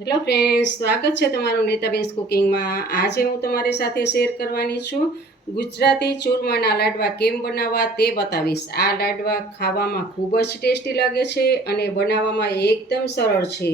Hello friends સ્વાગત છે તમારું નેતાબેન્સ કુકિંગમાં. આજે હું તમારી સાથે શેર કરવાની છું ગુજરાતી ચૂરમાના લાડવા કેમ બનાવવા તે બતાવીશ. આ લાડવા ખાવામાં ખૂબ જ ટેસ્ટી લાગે છે અને બનાવવામાં એકદમ સરળ છે.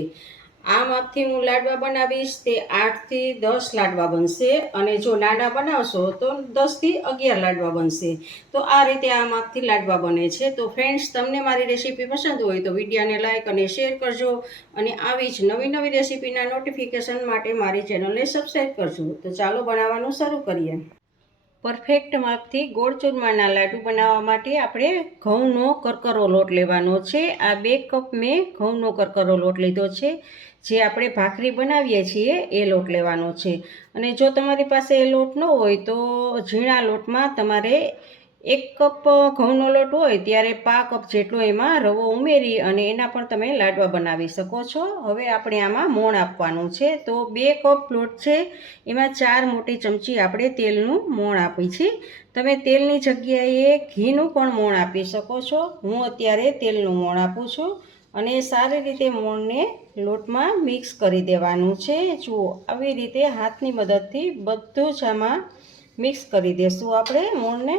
આ માપથી હું લાડવા બનાવીશ તે આઠથી દસ લાડવા બનશે અને જો નાના બનાવશો તો દસથી અગિયાર લાડવા બનશે. તો આ રીતે આ માપથી લાડવા બને છે. તો ફ્રેન્ડ્સ તમને મારી રેસીપી પસંદ હોય તો વિડીયાને લાઇક અને શેર કરજો અને આવી જ નવી નવી રેસીપીના નોટિફિકેશન માટે મારી ચેનલને સબસ્ક્રાઈબ કરજો. તો ચાલો બનાવવાનું શરૂ કરીએ. પરફેક્ટ માપથી ગોળ ચૂરમાના લાડુ બનાવવા માટે આપણે ઘઉંનો કરકરો લોટ લેવાનો છે. આ બે કપ મેં ઘઉંનો કરકરો લોટ લીધો છે. જે આપણે ભાખરી બનાવીએ છીએ એ લોટ લેવાનો છે. અને જો તમારી પાસે એ લોટ ન હોય તો ઝીણા લોટમાં તમારે એક કપ ઘઉંનો લોટ હોય ત્યારે પા કપ જેટલો એમાં રવો ઉમેરી અને એના પણ તમે લાડવા બનાવી શકો છો. હવે આપણે આમાં મોણ આપવાનું છે. તો બે કપ લોટ છે. એમાં ચાર મોટી ચમચી આપણે તેલનું મોણ આપી છે. તમે તેલની જગ્યાએ ઘીનું પણ મોણ આપી શકો છો. હું અત્યારે તેલનું મોણ આપું છું અને સારી રીતે મોણને લોટમાં મિક્સ કરી દેવાનું છે. જુઓ, આવી રીતે હાથની મદદથી બધું જ આમાં મિક્સ કરી દેશું આપણે મોણને.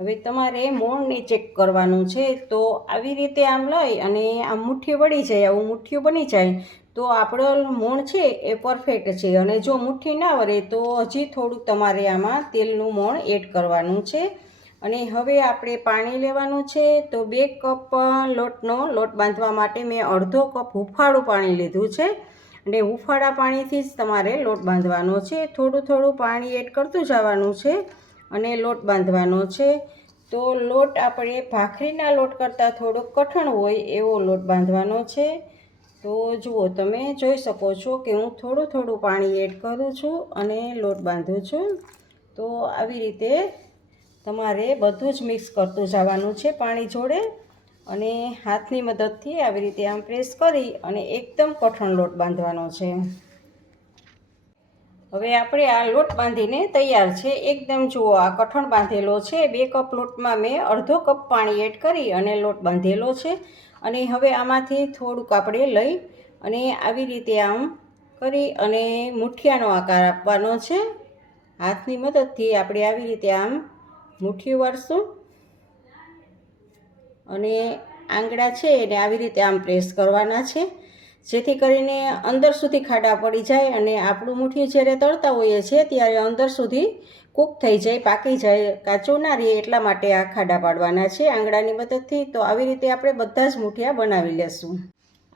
હવે તમારે મોણને ચેક કરવાનું છે, તો આવી રીતે આમ લઈ અને આમ મુઠ્ઠી વળી જાય, આવું મુઠ્ઠીઓ બની જાય, તો આપણો મોણ છે એ પરફેક્ટ છે. અને જો મુઠ્ઠી ના વળે, તો હજી થોડુંક તમારે આમાં તેલનું મોણ એડ કરવાનું છે. અને હવે આપણે પાણી લેવાનું છે, તો બે કપ લોટનો, લોટ બાંધવા માટે મેં અડધો કપ હુંફાળું પાણી લીધું છે. અને હુંફાળા પાણીથી જ તમારે લોટ બાંધવાનો છે. થોડું થોડું પાણી એડ કરતું જવાનું છે. અને લોટ બાંધવાનો છે. તો લોટ આપણે ભાખરીના લોટ કરતાં થોડોક કઠણ હોય એવો લોટ બાંધવાનો છે. તો જુઓ, તમે જોઈ શકો છો કે હું થોડું થોડું પાણી એડ કરું છું અને લોટ બાંધું છું. તો આવી રીતે તમારે બધું જ મિક્સ કરતું જવાનું છે પાણી જોડે અને હાથની મદદથી આવી રીતે આમ પ્રેસ કરી અને એકદમ કઠણ લોટ બાંધવાનો છે. હવે આપણે આ લોટ બાંધીને તૈયાર છે. એકદમ જુઓ, આ કઠણ બાંધેલો છે. બે કપ લોટમાં મેં અડધો કપ પાણી એડ કરી અને લોટ બાંધેલો છે. અને હવે આમાંથી થોડુંક આપણે લઈ અને આવી રીતે આમ કરી અને મુઠિયાનો આકાર આપવાનો છે. હાથની મદદથી આપણે આવી રીતે આમ મુઠ્ઠી વાળશું. અને આંગળા છે એને આવી રીતે આમ પ્રેસ કરવાના છે. જેથી કરીને અંદર સુધી ખાડા પડી જાય અને આપણું મુઠ્ઠી જ્યારે તળતા હોઈએ છીએ ત્યારે અંદર સુધી કૂક થઈ જાય, પાકી જાય, કાચું ના રહે એટલા માટે આ ખાડા પાડવાના છે આંગળાની મદદથી. તો આવી રીતે આપણે બધા જ મુઠિયા બનાવી લેશું.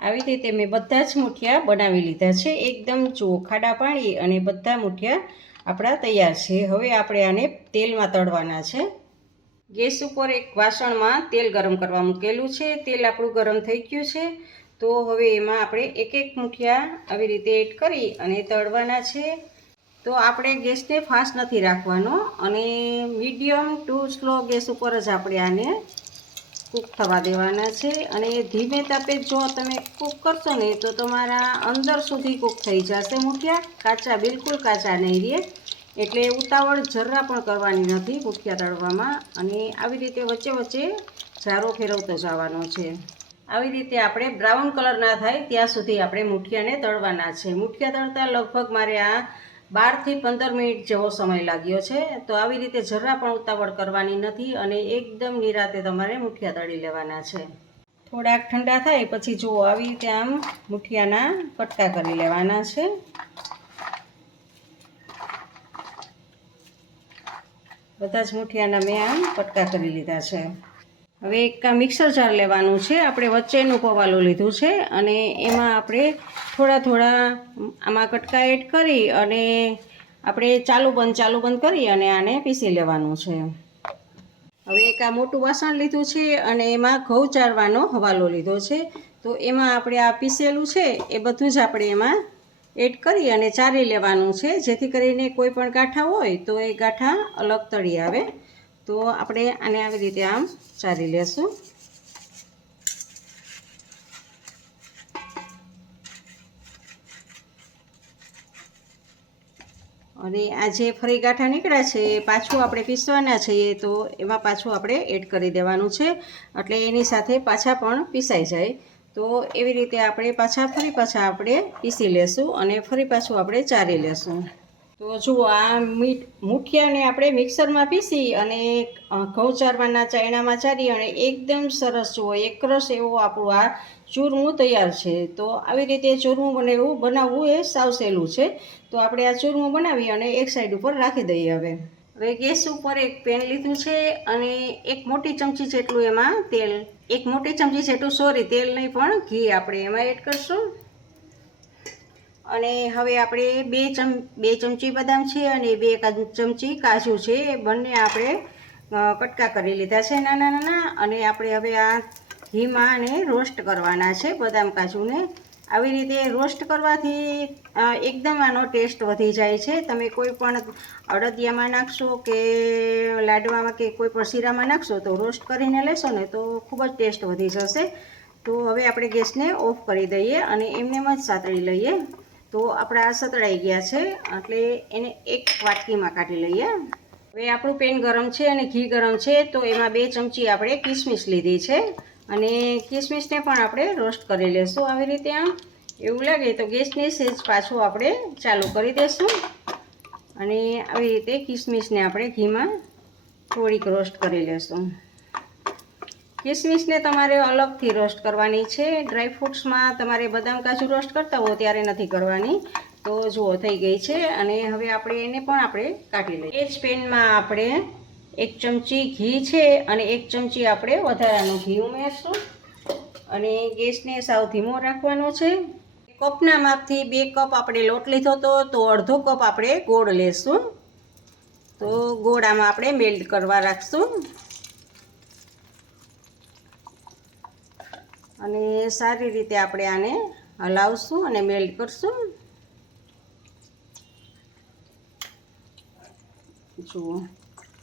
આવી રીતે મેં બધા જ મુઠિયા બનાવી લીધા છે. એકદમ જુઓ ખાડા પાડી અને બધા મુઠિયા આપણા તૈયાર છે. હવે આપણે આને તેલમાં તળવાના છે. ગેસ ઉપર એક વાસણમાં તેલ ગરમ કરવા મૂકેલું છે. તેલ આપણું ગરમ થઈ ગયું છે. તો હવે એમાં આપણે એક એક મુઠિયા આવી રીતે એડ કરી અને તળવાના છે. તો આપણે ગેસને ફાસ્ટ નથી રાખવાનો અને મીડિયમ ટુ સ્લો ગેસ ઉપર જ આપણે આને કૂક થવા દેવાના છે. અને ધીમે તાપે જો તમે કૂક કરશો ને તો તમારા અંદર સુધી કૂક થઈ જશે મુઠિયા. કાચા, બિલકુલ કાચા નહીં રહે. એટલે ઉતાવળ જરા પણ કરવાની નથી મુઠિયા તળવામાં. અને આવી રીતે વચ્ચે વચ્ચે ઝારો ફેરવતો જવાનો છે. આવી રીતે આપણે બ્રાઉન કલર ના થાય ત્યાં સુધી આપણે મૂઠિયાને તળવાના છે. મૂઠિયા તળતા લગભગ મારે આ બારથી પંદર મિનિટ જેવો સમય લાગ્યો છે. તો આવી રીતે જરા પણ ઉતાવળ કરવાની નથી અને એકદમ નિરાતે તમારે મૂઠિયા તળી લેવાના છે. થોડાક ઠંડા થાય પછી જુઓ આવી રીતે આમ મૂઠિયાના કટકા કરી લેવાના છે. બધા જ મૂઠિયાના મેં આમ કટકા કરી લીધા છે. હવે એક મિક્સર જાર લેવાનું છે. આપણે વચ્ચેનું પવાલું લીધું છે અને એમાં આપણે થોડા થોડા આમાં કટકા એડ કરી અને આપણે ચાલુ બંધ ચાલુ બંધ કરી અને આને પીસી લેવાનું છે. હવે એક આ મોટું વાસણ લીધું છે અને એમાં ઘઉં ચારવાનો હવાલો લીધો છે. તો એમાં આપણે આ પીસેલું છે એ બધું જ આપણે એમાં એડ કરી અને ચારી લેવાનું છે. જેથી કરીને કોઈ પણ ગાંઠા હોય તો એ ગાંઠા અલગ તળી આવે. તો આપણે આને આવી રીતે આમ ચારી લેશું. અને આ જે ફરી ગાંઠા નીકળ્યા છે, એ પાછું આપણે પીસવાના છીએ, તો એમાં પાછું આપણે એડ કરી દેવાનું છે. એટલે એની સાથે પાછા પણ પીસાઈ જાય. તો એવી રીતે આપણે પાછા ફરી પાછા આપણે પીસી લેશું અને ફરી પાછું આપણે ચારી લેશું. તો જુઓ, આ મીઠ મુઠિયાને આપણે મિક્સરમાં પીસી અને ઘઉં ચારવાના ચાયણામાં ચારી અને એકદમ સરસ જુઓ એકરસ એવો આપણું આ ચૂરમું તૈયાર છે. તો આવી રીતે ચૂરમું બનાવવું બનાવવું એ સાવ સહેલું છે. તો આપણે આ ચૂરમું બનાવી અને એક સાઈડ ઉપર રાખી દઈએ હવે. હવે ગેસ ઉપર એક પેન લીધું છે અને એક મોટી ચમચી જેટલું એમાં તેલ, એક મોટી ચમચી જેટલું સોરી, તેલ નહીં પણ ઘી આપણે એમાં એડ કરશું. અને હવે આપણે બે ચમ, બે ચમચી બદામ છે અને બે ચમચી કાજુ છે. એ બંને આપણે કટકા કરી લીધા છે નાના નાના. અને આપણે હવે આ ઘીમાં આને રોસ્ટ કરવાના છે બદામ કાજુને. આવી રીતે રોસ્ટ કરવાથી એકદમ આનો ટેસ્ટ વધી જાય છે. તમે કોઈ પણ અડદિયામાં નાખશો કે લાડવામાં કે કોઈ પણ શીરામાં નાખશો તો રોસ્ટ કરીને લેશો ને તો ખૂબ જ ટેસ્ટ વધી જશે. તો હવે આપણે ગેસને ઓફ કરી દઈએ અને એમનેમ જ સાતળી લઈએ. તો આપણા સતળાઈ ગયા છે, એટલે એને એક વાટકીમાં કાઢી લઈએ. હવે આપણું પેન ગરમ છે અને ઘી ગરમ છે, તો એમાં બે ચમચી આપણે કિસમિસ લીધી છે. અને કિસમિસને પણ આપણે રોસ્ટ કરી લેશું આવી રીતે આમ. એવું લાગે તો ગેસની સેજ પાછું આપણે ચાલુ કરી દઈશું અને આવી રીતે કિસમિસને આપણે ઘીમાં થોડીક રોસ્ટ કરી લેશું. કિસમિસને તમારે અલગથી રોસ્ટ કરવાની છે. ડ્રાય ફ્રૂટ્સમાં તમારે બદામ કાજુ રોસ્ટ કરતા હો ત્યારે નથી કરવાની. તો જુઓ, થઈ ગઈ છે અને હવે આપણે એને પણ આપણે કાઢી લઈએ. એ જ પેનમાં આપણે એક ચમચી ઘી છે અને એક ચમચી આપણે વધારાનું ઘી ઉમેરશું. અને ગેસને સાવ ધીમો રાખવાનો છે. કપના માપથી બે કપ આપણે લોટ લીધો હતો, તો અડધો કપ આપણે ગોળ લેશું. તો ગોળ આમાં આપણે મેલ્ટ કરવા રાખશું. અને સારી રીતે આપણે આને હલાવશું અને મેલ્ટ કરશું. જુઓ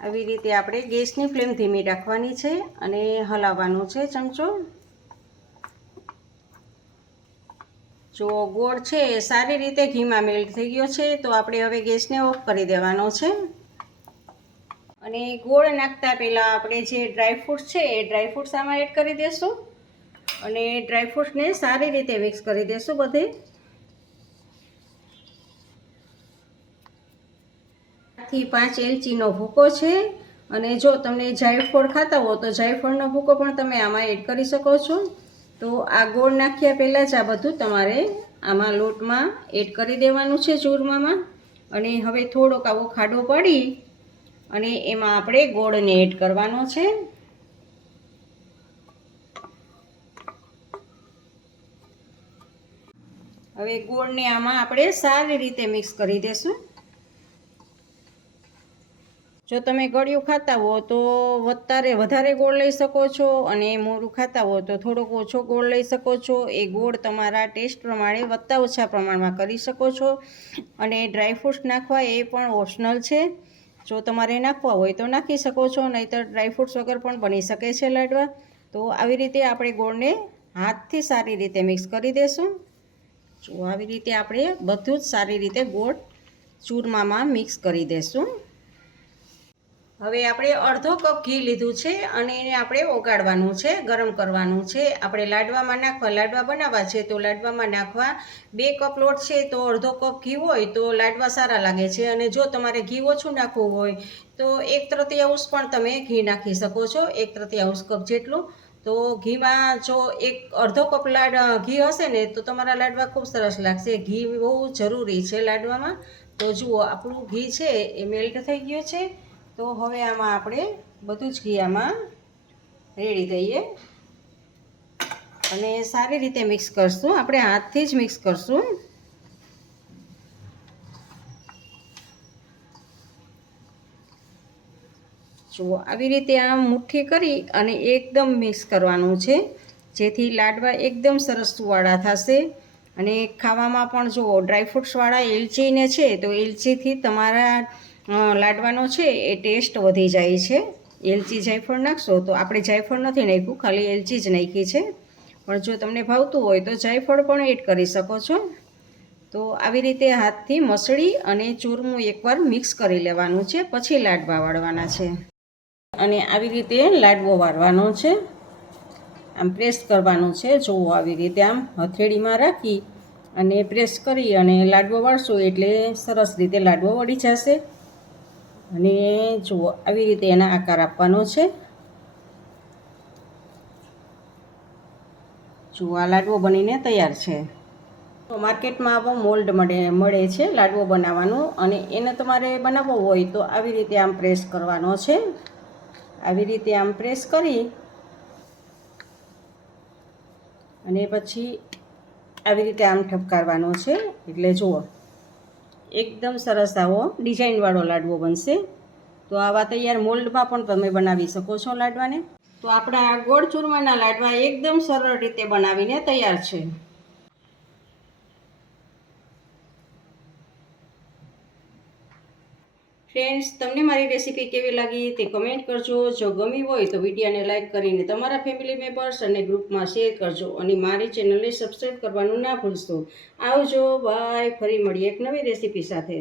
આવી રીતે આપણે ગેસની ફ્લેમ ધીમી રાખવાની છે અને હલાવવાનું છે ચમચો. જો ગોળ છે, સારી રીતે ઘીમાં મેલ્ટ થઈ ગયો છે, તો આપણે હવે ગેસને ઓફ કરી દેવાનો છે. અને ગોળ નાખતા પહેલાં આપણે જે ડ્રાયફ્રૂટ્સ છે, એ ડ્રાયફ્રૂટ્સ આમાં એડ કરી દઈશું અને ડ્રાયફ્રૂટ્સને સારી રીતે મિક્સ કરી દઈશું બધે. થી પાંચ એલચીનો ભૂકો છે અને જો તમને જાયફળ ખાતા હો તો જાયફળનો ભૂકો પણ તમે આમાં એડ કરી શકો છો. તો આ ગોળ નાખ્યા પહેલાં જ આ બધું તમારે આમાં લોટમાં એડ કરી દેવાનું છે ચૂરમામાં. અને હવે થોડોક આવો ખાડો પડી અને એમાં આપણે ગોળને એડ કરવાનો છે. હવે ગોળને આમાં આપણે સારી રીતે મિક્સ કરી દઈશું જો તમે ગળ્યું ખાતા હો તો વધારે વધારે ગોળ લઈ શકો છો અને મોરું ખાતા હો તો થોડોક ઓછો ગોળ લઈ શકો છો. એ ગોળ તમારા ટેસ્ટ પ્રમાણે વધતા ઓછા પ્રમાણમાં કરી શકો છો. અને ડ્રાયફ્રૂટ્સ નાખવા એ પણ ઓપ્શનલ છે. જો તમારે નાખવા હોય તો નાખી શકો છો, નહીંતર ડ્રાયફ્રૂટ્સ વગર પણ બની શકે છે લાડવા. તો આવી રીતે આપણે ગોળને હાથથી સારી રીતે મિક્સ કરી દઈશું જો આવી રીતે આપણે બધું જ સારી રીતે ગોળ ચૂરમામાં મિક્સ કરી દઈશું હવે આપણે અડધો કપ ઘી લીધું છે અને એને આપણે ઓગાળવાનું છે, ગરમ કરવાનું છે. આપણે લાડવામાં નાખવા, લાડવા બનાવવા છે તો લાડવામાં નાખવા બે કપ લોટ છે તો અડધો કપ ઘી હોય તો લાડવા સારા લાગે છે. અને જો તમારે ઘી ઓછું નાખવું હોય તો એક તૃતીયાંશ પણ તમે ઘી નાખી શકો છો. એક તૃતીયાંશ કપ જેટલું તો ઘીમાં જો એક અડધો કપ લાડ ઘી હશે ને, તો તમારા લાડવા ખૂબ સરસ લાગશે. ઘી બહુ જરૂરી છે લાડવામાં. તો જુઓ, આપણું ઘી છે એ મેલ્ટ થઈ ગયું છે. તો હવે આમાં આપણે બધું જ ઘી આમાં રેડી દઈએ અને સારી રીતે મિક્સ કરશું. આપણે હાથથી જ મિક્સ કરશું. જુઓ. આવી રીતે આમ મુઠ્ઠી કરી અને એકદમ મિક્સ કરવાનું છે. જેથી લાડવા એકદમ સરસ સુવાળા થશે. અને ખાવામાં પણ જુઓ ડ્રાયફ્રૂટ્સવાળા એલચીને છે તો એલચીથી તમારા લાડવાનો છે એ ટેસ્ટ વધી જાય છે. એલચી જાયફળ નાખશો તો આપણે જાયફળ નથી નાખ્યું, ખાલી એલચી જ નાખી છે. પણ જો તમને ભાવતું હોય તો જાયફળ પણ એડ કરી શકો છો. તો આવી રીતે હાથથી મસળી અને ચૂરમું એકવાર મિક્સ કરી લેવાનું છે, પછી લાડવા વાળવાના છે. અને આવી રીતે લાડવો વાળવાનો છે. આમ પ્રેસ કરવાનું છે. જુઓ આવી રીતે આમ હથેળીમાં રાખી અને પ્રેસ કરી અને લાડવો વાળશો એટલે સરસ રીતે લાડવો વળી જશે. અને જુઓ આવી રીતે એના આકાર આપવાનો છે. જુઓ આ લાડવો બનીને તૈયાર છે. તો માર્કેટમાં આવો મોલ્ડ મળે મળે છે લાડવો બનાવવાનો અને એને તમારે બનાવવો હોય તો આવી રીતે આમ પ્રેસ કરવાનો છે. આવી રીતે આમ પ્રેસ કરી અને પછી આવી રીતે આમ ઠપકારવાનો છે. એટલે જુઓ, એકદમ સરસ આવો ડિઝાઇનવાળો લાડવો બનશે. તો આવા તૈયાર મોલ્ડમાં પણ તમે બનાવી શકો છો લાડવાને. તો આપણા ગોળ ચૂરમાના લાડવા એકદમ સરળ રીતે બનાવીને તૈયાર છે. ફ્રેન્ડ્સ તમને મારી રેસીપી કેવી લાગી તે કમેન્ટ કરજો. જો ગમી હોય તો વિડીયોને લાઇક કરીને તમારા ફેમિલી મેમ્બર્સ અને ગ્રુપમાં શેર કરજો અને મારી ચેનલને સબસ્ક્રાઈબ કરવાનું ના ભૂલશો. આવજો બાય ફરી મળીએ એક નવી રેસીપી સાથે.